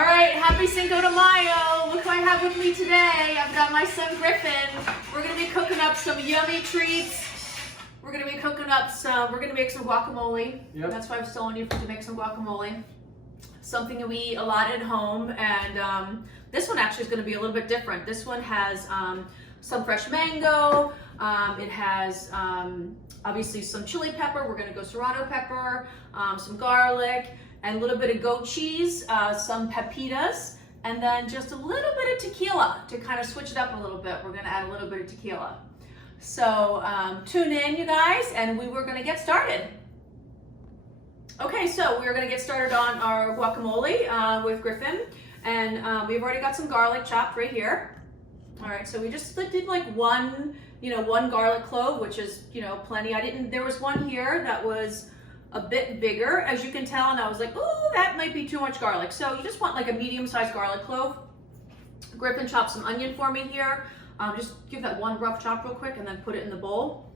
All right, happy Cinco de Mayo. Look who I have with me today. I've got my son Griffin. We're gonna be cooking up some yummy treats. We're gonna make some guacamole. Yep. That's why I was telling you to make some guacamole. Something that we eat a lot at home, and this one actually is gonna be a little bit different. This one has some fresh mango. It has obviously some chili pepper. We're gonna go serrano pepper, some garlic, and a little bit of goat cheese, some pepitas, and then just a little bit of tequila to kind of switch it up a little bit. We're gonna add a little bit of tequila. So tune in, you guys, and we're gonna get started. Okay, so we're gonna get started on our guacamole with Griffin, and we've already got some garlic chopped right here. All right, so we just did like one garlic clove, which is, plenty. There was one here that was a bit bigger, as you can tell, and I was like, oh, that might be too much garlic. So you just want like a medium-sized garlic clove. Griffin chopped some onion for me here. Just give that one rough chop real quick and then put it in the bowl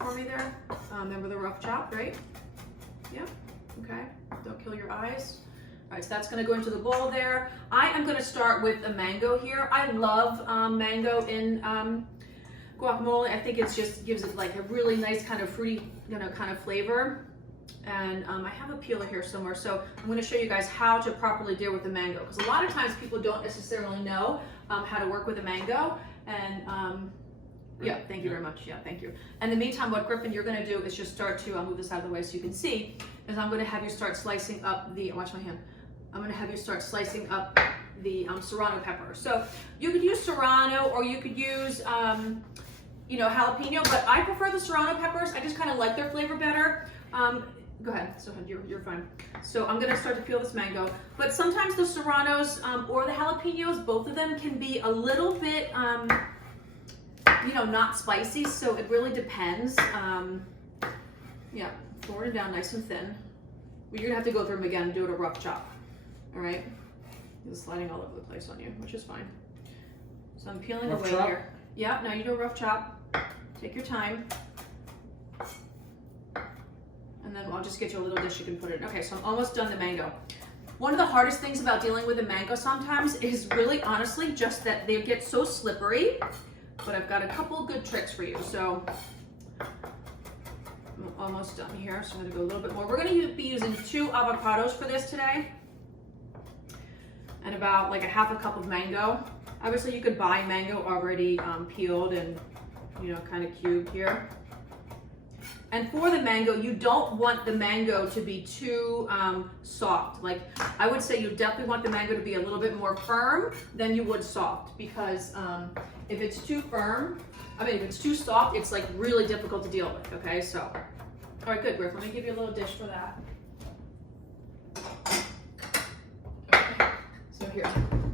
for me there. Remember the rough chop, right? Yeah, okay, don't kill your eyes. All right, so that's gonna go into the bowl there. I am gonna start with a mango here. I love mango in guacamole. I think it just gives it like a really nice kind of fruity, kind of flavor. And I have a peeler here somewhere, so I'm going to show you guys how to properly deal with the mango, because a lot of times people don't necessarily know how to work with a mango. And yeah, thank you very much. Yeah, thank you. In the meantime, what Griffin, you're going to do is just start to, I'll move this out of the way so you can see, is I'm going to have you start slicing up the, watch my hand, I'm going to have you start slicing up the serrano pepper. So you could use serrano, or you could use jalapeno, but I prefer the serrano peppers. I just kind of like their flavor better. Go ahead, so you're fine. So I'm gonna start to peel this mango, but sometimes the serranos or the jalapenos, both of them can be a little bit, not spicy, so it really depends. Yeah, forward and down nice and thin. You're gonna have to go through them again and do it a rough chop, all right? It's sliding all over the place on you, which is fine. So I'm peeling away here. Yeah, now you do a rough chop. Take your time. And then I'll just get you a little dish you can put it in. Okay, so I'm almost done the mango. One of the hardest things about dealing with a mango sometimes is really honestly just that they get so slippery, but I've got a couple good tricks for you. So I'm almost done here, so I'm gonna go a little bit more. We're gonna be using 2 avocados for this today, and about like a half a cup of mango. Obviously you could buy mango already peeled and kind of cubed here. And for the mango, you don't want the mango to be too soft. Like, I would say you definitely want the mango to be a little bit more firm than you would soft, because if it's too if it's too soft, it's like really difficult to deal with, okay? So, all right, good, Griff, let me give you a little dish for that. Okay, so here,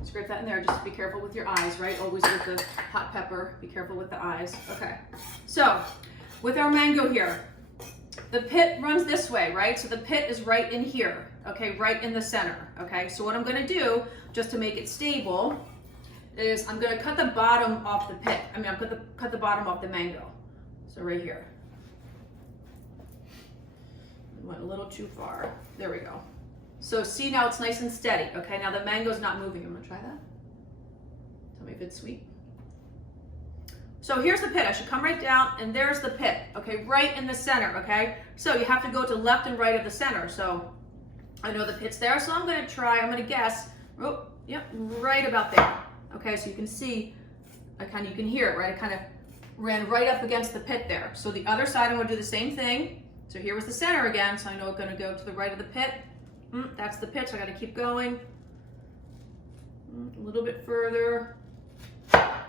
scrape that in there. Just be careful with your eyes, right? Always with the hot pepper, be careful with the eyes. Okay, so with our mango here, the pit runs this way, right? So the pit is right in here, okay, right in the center, okay? So what I'm gonna do, just to make it stable, is I'm gonna cut the bottom off the pit. I'm gonna cut the bottom off the mango. So right here. Went a little too far. There we go. So see, now it's nice and steady, okay? Now the mango's not moving. I'm gonna try that. Tell me if it's sweet. So here's the pit. I should come right down, and there's the pit, okay, right in the center, okay? So you have to go to left and right of the center. So I know the pit's there, so I'm gonna guess, oh, yep, right about there. Okay, so you can see, you can hear it, right? I kind of ran right up against the pit there. So the other side, I'm gonna do the same thing. So here was the center again, so I know it's gonna go to the right of the pit. That's the pit, so I gotta keep going. A little bit further.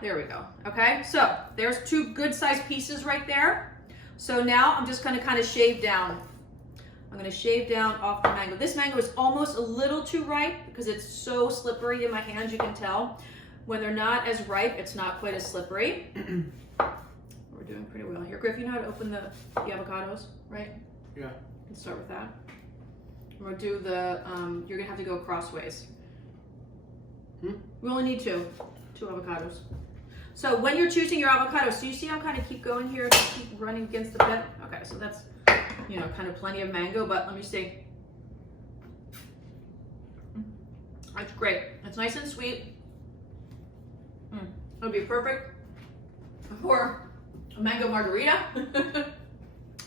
There we go, okay? So there's 2 good sized pieces right there. So now I'm just gonna kind of shave down. I'm gonna shave down off the mango. This mango is almost a little too ripe because it's so slippery in my hands, you can tell. When they're not as ripe, it's not quite as slippery. We're doing pretty well here. Griff, you know how to open the avocados, right? Yeah. You can start with that. We're gonna do the, you're gonna have to go crossways. We only need 2 avocados. So when you're choosing your avocados, so you see I'm kind of keep going here, keep running against the pit. Okay, so that's, kind of plenty of mango, but let me see. It's great. It's nice and sweet. It'll be perfect for a mango margarita.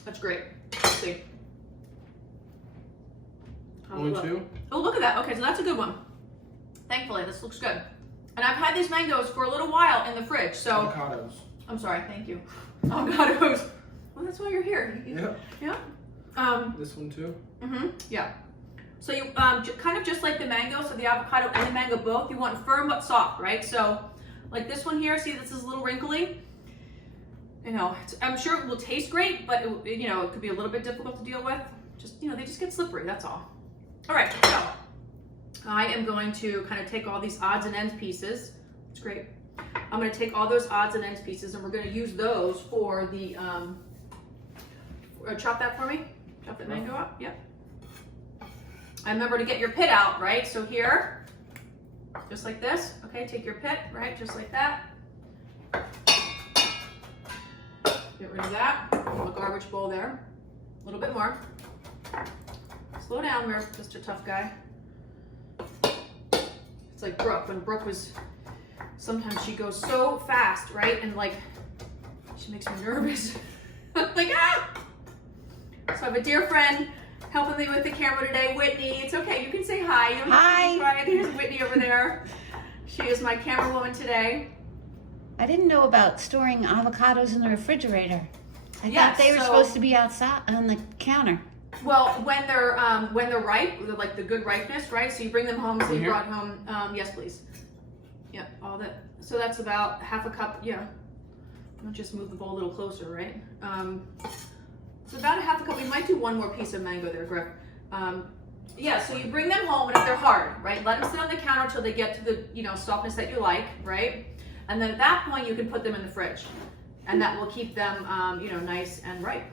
That's great. Let's see. Only two? Oh, look at that. Okay, so that's a good one. Thankfully, this looks good. And I've had these mangoes for a little while in the fridge, so... Avocados. I'm sorry, thank you. Avocados. Well, that's why you're here. Yeah. Yeah. This one too? Yeah. So you, kind of just like the mango, so the avocado and the mango both, you want firm but soft, right? So, like this one here, see this is a little wrinkly. You know, I'm sure it will taste great, but it, you know, it could be a little bit difficult to deal with. Just, you know, they just get slippery, that's all. All right, so I am going to kind of take all these odds and ends pieces. It's great. I'm going to take all those odds and ends pieces and we're going to use those for the, chop that for me. Chop that mango up, yep. And remember to get your pit out, right? So here, just like this, okay, take your pit, right, just like that. Get rid of that, a garbage bowl there. A little bit more. Slow down, we're just a tough guy. It's like Brooke, when Brooke was, sometimes she goes so fast, right? And like, she makes me nervous. Like, ah! So I have a dear friend helping me with the camera today, Whitney. It's okay, you can say hi. You don't have to be quiet. Here's Whitney over there. She is my camera woman today. I didn't know about storing avocados in the refrigerator. I thought they were supposed to be outside on the counter. Well, when they're ripe, like the good ripeness, right? So you bring them home. So you brought home. Yes, please. Yeah, all that. So that's about half a cup. Yeah. I'll just move the bowl a little closer, right? So about a half a cup. We might do one more piece of mango there, Griff. Yeah. So you bring them home, and if they're hard, right, let them sit on the counter until they get to the, you know, softness that you like, right? And then at that point, you can put them in the fridge, and that will keep them, you know, nice and ripe.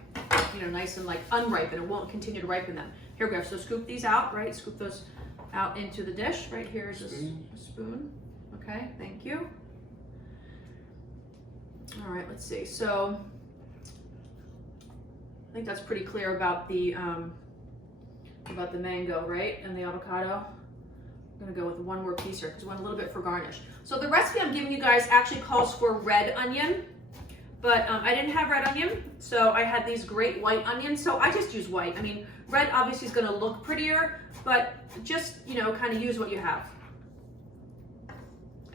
You know, nice and like unripe, and it won't continue to ripen them. Here we go. So scoop these out, right? Scoop those out into the dish. Right here is a spoon. Okay, thank you. All right, let's see. So I think that's pretty clear about the mango, right? And the avocado. I'm gonna go with one more piece here because we want a little bit for garnish. So the recipe I'm giving you guys actually calls for red onion. But I didn't have red onion, so I had these great white onions, so I just use white. I mean, red obviously is gonna look prettier, but just, you know, kind of use what you have.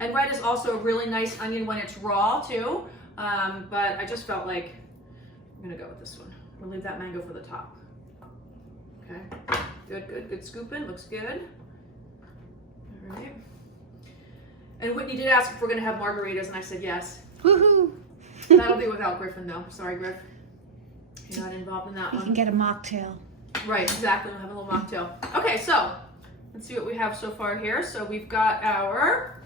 And red is also a really nice onion when it's raw too, but I just felt like I'm gonna go with this one. We'll leave that mango for the top. Okay, good scooping, looks good. All right. And Whitney did ask if we're gonna have margaritas, and I said yes. Woohoo! That'll be without Griffin though. Sorry, Griff. You're not involved in that one. You can get a mocktail. Right, exactly. We'll have a little mocktail. Okay, so let's see what we have so far here. So we've got our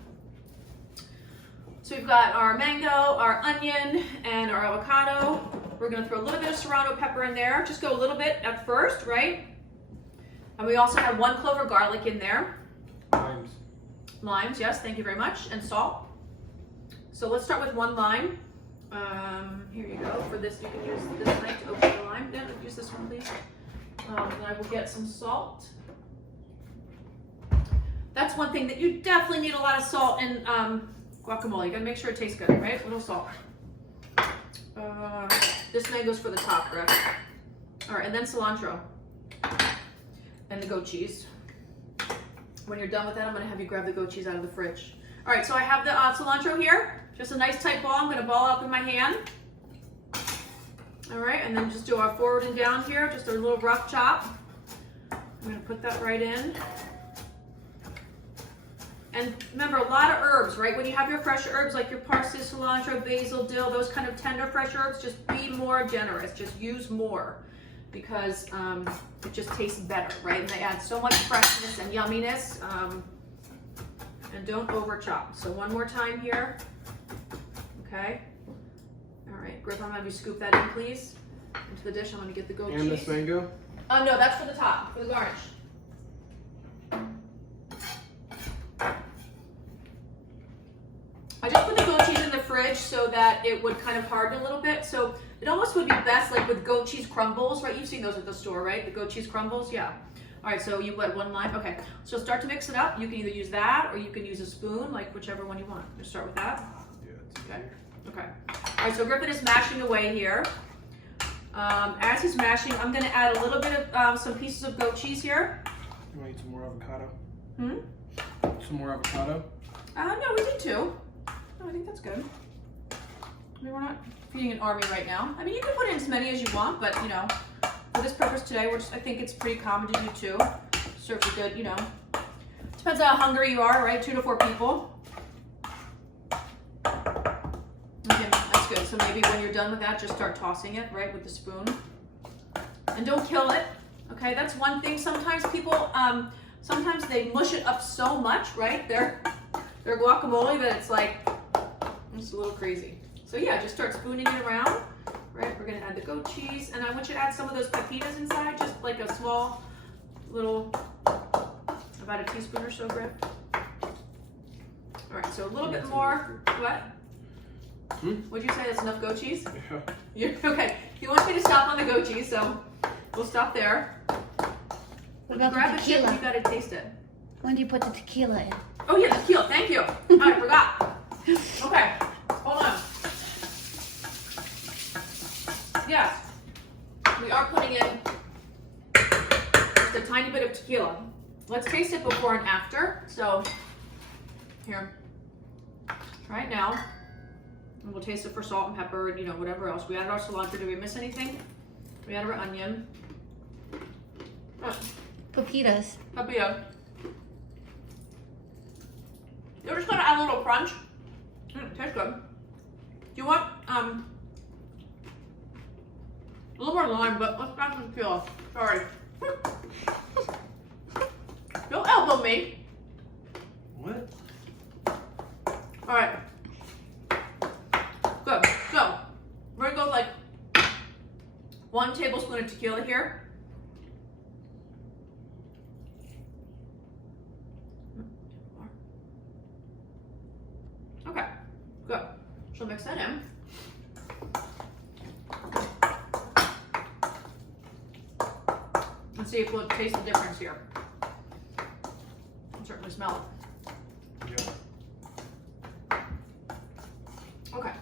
mango, our onion, and our avocado. We're gonna throw a little bit of serrano pepper in there. Just go a little bit at first, right? And we also have 1 clove of garlic in there. Limes. Limes, yes, thank you very much. And salt. So let's start with 1 lime. Here you go. For this, you can use this knife to open the lime. Then use this one, please. And I will get some salt. That's one thing that you definitely need a lot of salt in guacamole. You gotta make sure it tastes good, right? A little salt. This mango's for the top, correct? All right, and then cilantro and the goat cheese. When you're done with that, I'm gonna have you grab the goat cheese out of the fridge. All right, so I have the cilantro here. Just a nice tight ball. I'm gonna ball up in my hand. All right, and then just do our forward and down here, just a little rough chop. I'm gonna put that right in. And remember, a lot of herbs, right? When you have your fresh herbs like your parsley, cilantro, basil, dill, those kind of tender fresh herbs, just be more generous. Just use more because it just tastes better, right? And they add so much freshness and yumminess. And don't over chop. So one more time here. Okay. All right, Griff, I'm gonna have you scoop that in, please, into the dish. I'm gonna get the goat cheese. And this mango? No, that's for the top, for the garnish. I just put the goat cheese in the fridge so that it would kind of harden a little bit. So it almost would be best like with goat cheese crumbles, right? You've seen those at the store, right? The goat cheese crumbles, yeah. All right, so you put 1 lime. Okay, so start to mix it up. You can either use that or you can use a spoon, like whichever one you want. Just start with that. Yeah, it's Okay. here. Okay. All right, so Griffin is mashing away here. As he's mashing, I'm gonna add a little bit of some pieces of goat cheese here. You want to eat some more avocado? Hmm? Some more avocado? No, we did 2. No, I think that's good. I mean, we're not feeding an army right now. I mean, you can put in as many as you want, but you know, for this purpose today, I think it's pretty common to do 2. Serves a good, you know, depends how hungry you are, right? 2 to 4 people. Okay, that's good. So maybe when you're done with that, just start tossing it, right, with the spoon. And don't kill it, okay? That's one thing. Sometimes people, sometimes they mush it up so much, right? Their guacamole that it's like, it's a little crazy. So yeah, just start spooning it around, right? We're gonna add the goat cheese, and I want you to add some of those pepitas inside, just like a small little, about a teaspoon or so, Griff. All right, so a little bit more. What? Would you say that's enough goat cheese? Yeah. You're, okay, you want me to stop on the goat cheese, so we'll stop there. What about Grab the the chip, tequila? you gotta taste it. When do you put the tequila in? Oh yeah, tequila, thank you. I forgot. Okay, hold on. Yes, we are putting in just a tiny bit of tequila. Let's taste it before and after. So, here, try it now. And we'll taste it for salt and pepper and, you know, whatever else. We added our cilantro. Did we miss anything? We added our onion. Oh, Pepitas. papilla. You're just gonna add a little crunch. Tastes good. Do you want a little more lime, but let's not just peel. Sorry. Don't elbow me. What? All right. Good. So we're gonna go like 1 tablespoon of tequila here. Okay. Good. So mix that in. Let's see if we'll taste the difference here. I'll certainly smell it. Yeah. Okay.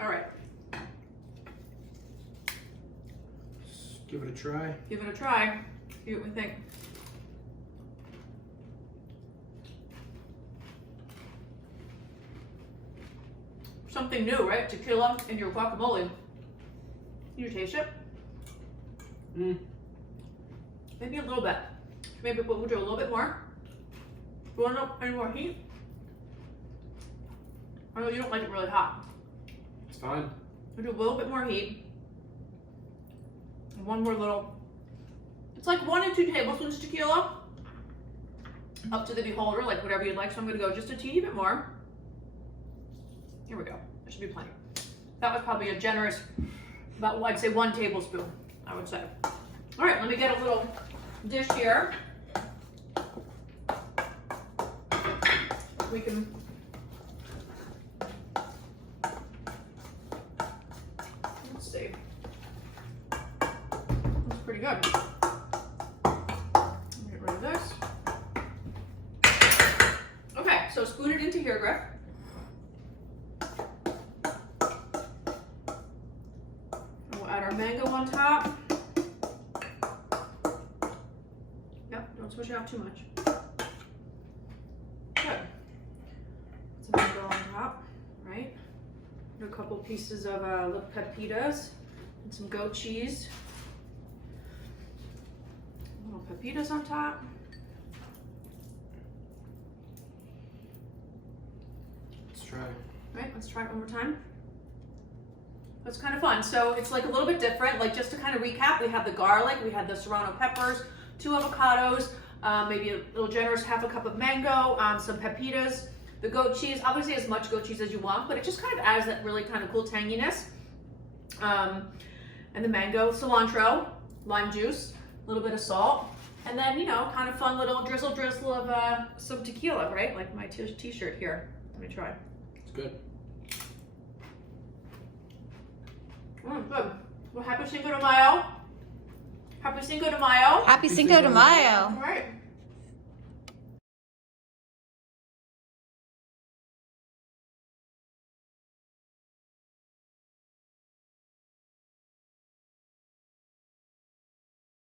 All right. Give it a try. Give it a try. See what we think. Something new, right? Tequila in your guacamole. Can you taste it? Maybe a little bit. Maybe we'll do a little bit more. You want any more heat? I know you don't like it really hot. It's fine. We'll do a little bit more heat. And 1 more little. It's like 1 and 2 tablespoons of tequila. Up to the beholder, like whatever you'd like. So I'm gonna go just a teeny bit more. Here we go. That should be plenty. That was probably a generous, about I'd say 1 tablespoon, I would say. All right, let me get a little dish here. We can. Let's see. That's pretty good. Get rid of this. Okay, so spoon it into here, Griff. We'll add our mango on top. Yep, don't switch it out too much. Good. Some mango on top, right? A couple pieces of little pepitas and some goat cheese. Little pepitas on top. Let's try. Right, let's try it one more time. That's kind of fun. So it's like a little bit different. Like just to kind of recap, we have the garlic, we had the serrano peppers, 2 avocados, maybe a little generous 1/2 cup of mango, some pepitas, the goat cheese, obviously as much goat cheese as you want, but it just kind of adds that really kind of cool tanginess. And the mango, cilantro, lime juice, a little bit of salt, and then, you know, kind of fun little drizzle of some tequila, right? Like my t-shirt here. Let me try. It's good. Good. Well, happy Cinco de Mayo. Happy Cinco de Mayo. Happy Cinco de Mayo. All right.